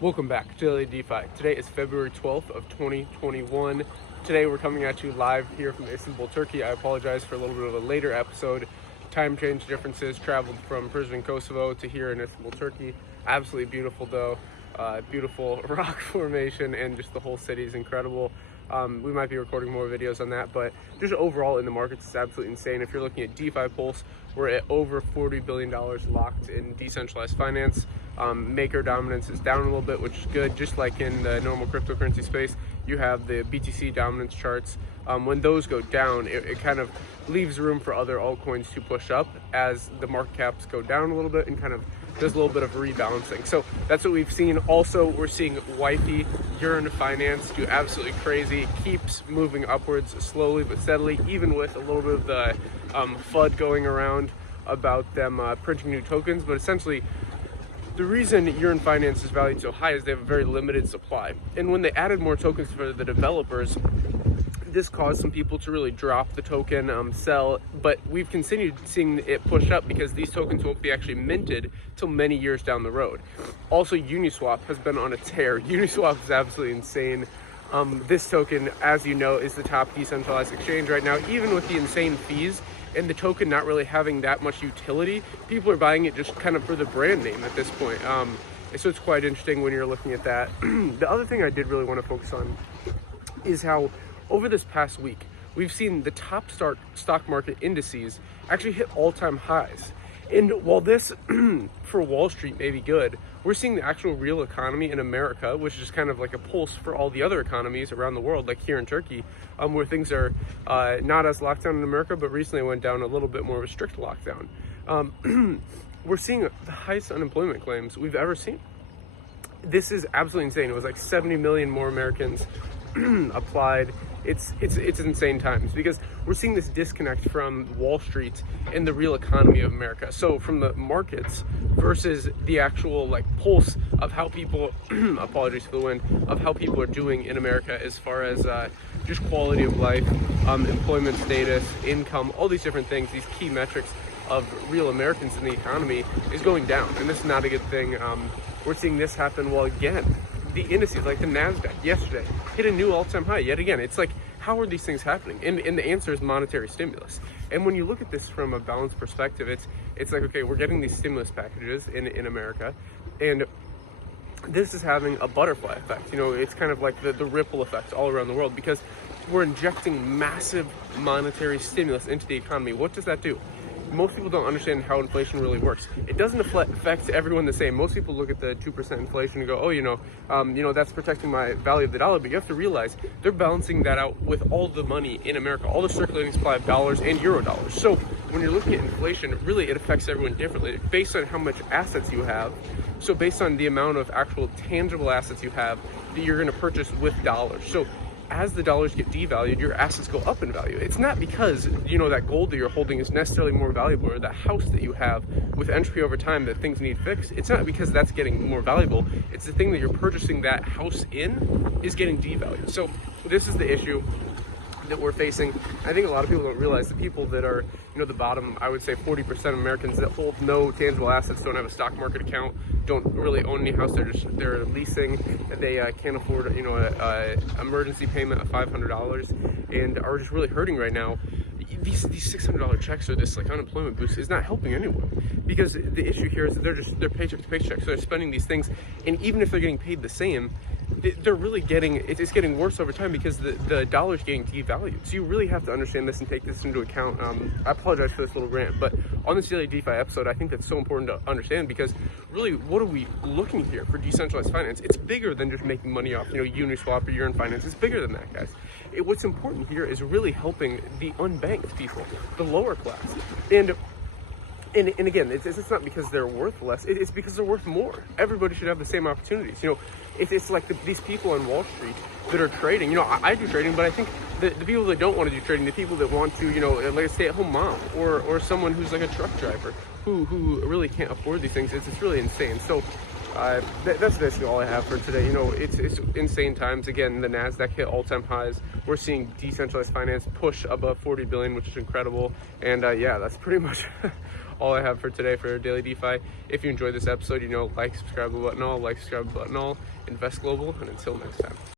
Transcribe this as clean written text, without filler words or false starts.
Welcome back to Daily Defi. Today is February 12th of 2021. Today we're coming at you live here from Istanbul, Turkey. I apologize for a little bit of a later episode. Time change differences, traveled from Prison, Kosovo to here in Istanbul, Turkey. Absolutely beautiful though. Beautiful rock formation, and just the whole city is incredible. We might be recording more videos on that, but just overall in the markets, it's absolutely insane. If you're looking at DeFi Pulse, we're at over $40 billion locked in decentralized finance. Maker dominance is down a little bit, which is good. Just like in the normal cryptocurrency space, you have the BTC dominance charts. When those go down, it kind of leaves room for other altcoins to push up as the market caps go down a little bit, and kind of does a little bit of rebalancing. So that's what we've seen. Also, we're seeing YFI, Yearn Finance, do absolutely crazy. It keeps moving upwards slowly but steadily, even with a little bit of the FUD going around about them printing new tokens. But essentially, the reason Yearn Finance is valued so high is they have a very limited supply. And when they added more tokens for the developers, this caused some people to really drop the token, sell, but we've continued seeing it push up because these tokens won't be actually minted till many years down the road. Also, Uniswap has been on a tear. Uniswap is absolutely insane. This token, as you know, is the top decentralized exchange right now. Even with the insane fees and the token not really having that much utility, people are buying it just kind of for the brand name at this point. So it's quite interesting when you're looking at that. The other thing I did really want to focus on is how over this past week, we've seen the top stock market indices actually hit all-time highs. And while this, for Wall Street, may be good, we're seeing the actual real economy in America, which is kind of like a pulse for all the other economies around the world, like here in Turkey, where things are not as locked down in America, but recently went down a little bit more of a strict lockdown. We're seeing the highest unemployment claims we've ever seen. This is absolutely insane. It was like 70 million more Americans applied. It's insane times because we're seeing this disconnect from Wall Street and the real economy of America. So from the markets versus the actual like pulse of how people apologies for the wind, of how people are doing in America as far as just quality of life, employment status, income, all these different things, these key metrics of real Americans in the economy is going down, and this is not a good thing. We're seeing this happen while again the indices like the NASDAQ yesterday hit a new all-time high yet again. It's like, how are these things happening? And the answer is monetary stimulus. And when you look at this from a balanced perspective, it's like, okay, we're getting these stimulus packages in America, and this is having a butterfly effect. You know, it's kind of like the ripple effect all around the world because we're injecting massive monetary stimulus into the economy. What does that do? Most people don't understand how inflation really works. It doesn't affect everyone the same. Most people look at the 2% inflation and go, oh, that's protecting my value of the dollar. But you have to realize they're balancing that out with all the money in America, all the circulating supply of dollars and euro dollars. So when you're looking at inflation, really it affects everyone differently based on how much assets you have. So based on the amount of actual tangible assets you have that you're going to purchase with dollars. So as the dollars get devalued, your assets go up in value. It's not because, that gold that you're holding is necessarily more valuable, or the house that you have with entropy over time that things need fixed. It's not because that's getting more valuable. It's the thing that you're purchasing that house in is getting devalued. So this is the issue that we're facing. I think a lot of people don't realize the people that are, the bottom, I would say 40% of Americans that hold no tangible assets, don't have a stock market account, don't really own any house, they're leasing, they can't afford, a emergency payment of $500 and are just really hurting right now. These $600 checks or this like unemployment boost is not helping anyone, because the issue here is that they're paycheck to paycheck, so they're spending these things, and even if they're getting paid the same, they're really it's getting worse over time because the dollar's getting devalued. So you really have to understand this and take this into account. I apologize for this little rant, but on this Daily DeFi episode, I think that's so important to understand, because really, what are we looking here for decentralized finance? It's bigger than just making money off, Uniswap or Yearn Finance. It's bigger than that, guys. What's important here is really helping the unbanked people, the lower class. And again, it's not because they're worth less, it's because they're worth more. Everybody should have the same opportunities. It's like these people on Wall Street that are trading. I do trading, but I think the people that don't want to do trading, the people that want to, like a stay-at-home mom or someone who's like a truck driver who really can't afford these things, it's really insane. So that's basically all I have for today. It's insane times. Again, the NASDAQ hit all-time highs. We're seeing decentralized finance push above 40 billion, which is incredible. And yeah, that's pretty much all I have for today for Daily DeFi. If you enjoyed this episode, like, subscribe button all, invest global, and until next time.